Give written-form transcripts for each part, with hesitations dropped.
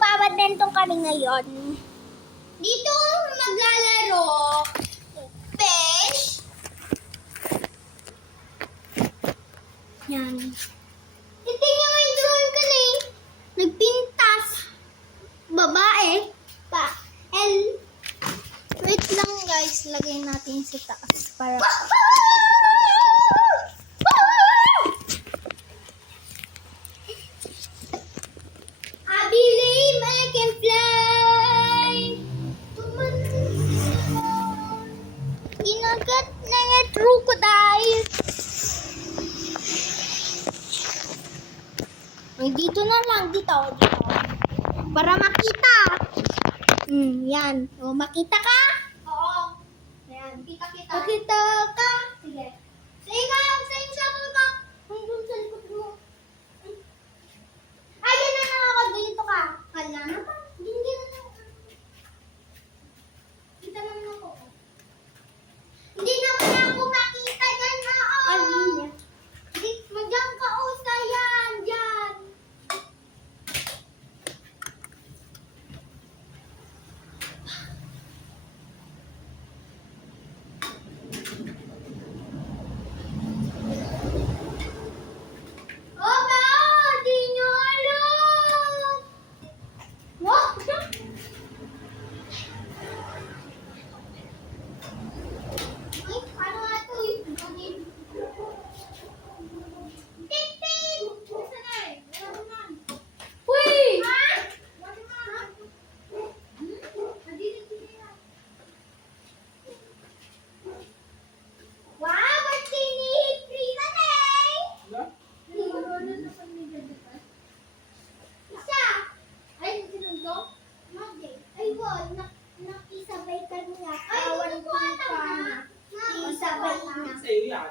magpapabadminton kami ngayon. Dito maglalaro. Fish. Yan. Tingnan mo yung drone ka na eh. Nagpintas. Babae. Pa. And wait lang guys. Lagay natin sa taas para I believe I can fly. Ginagat na nga crocodile. Dito na lang, dito. Para makita. Yan. O, makita ka? Oo. Yan, kita. Makita ka? Sige. Sige ka, sa'yo siya ka. Hanggang sa likod mo. Ayan na lang ako, dito ka. Kala na pa. Hindi na lang. Kita naman ako. Hindi naman ako makita dyan, oo. Magyan ka, o, sayan, dyan. Di nyo alam. Wow. Ay, paano nga ito? Ting-ting! Saan na eh? Wala naman. Uy! Ha? Wala naman. Wow, Martini! Free na eh! Isa! Ay, sinundok? Magi. Ay, wala. Nakisabay ka niya. Ay, kukuha na na. Nakisabay na. Sa'yo yan.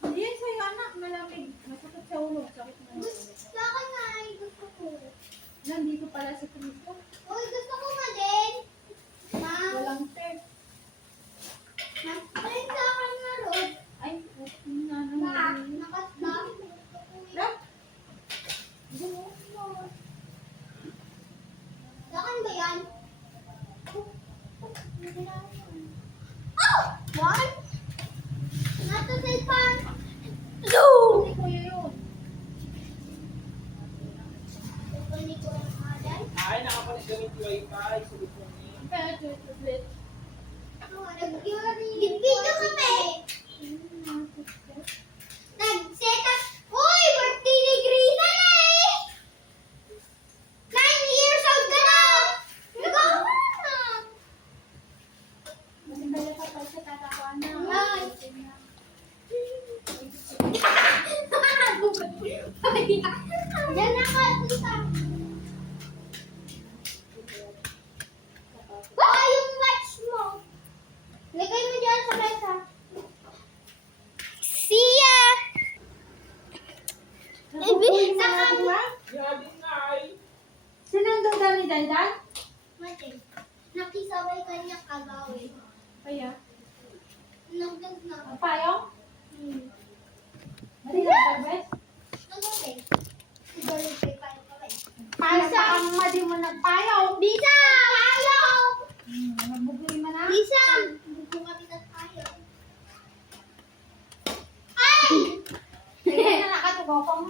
Hindi yan sa'yo, anak. Malamig. Masakit sa ulo. Sakit na ulo. Gusto ko nga. Gusto ko. Nandito pala sa Cristo. Uy, gusto ko nga din. Ma, Walang third. nag-print sa akin na road. Ay, Ma, nakasba. Look. Saan ba yan? Oh! What? Nasa cellphone. Hindi kuya yun. Hindi ko ang alay. Ay, nakapalis ka ng wifi. Sagot mo niya. Kaya ito yung tablet. Nag-video kami. Nag-set up. Uy! Birthday ni Grisa na eh! 9 years old ka na! Nagawa na! Kasi kaya pa tayo sa tatakuan na. Ay. Diyan na ka, punta. Baka yung watch mo. Lagay mo dyan sa mesa. See ya! Nakukuhin na Saka- nga ba? Yabing na ay. Sinandong dami dandan? Mate, nakisabay ka niya kagawin. Kaya? Nagdag na. Ang payong? Mali Yeah. lang tablet? Nagawin. Siguro kay paano ka ba? Para sa ang madi mo nagpayaw. Bisa! Ayaw! Nabugay mo na? Bisa! Buko kami ng ayaw. Ay! Kaya na nakatugaw pa mo.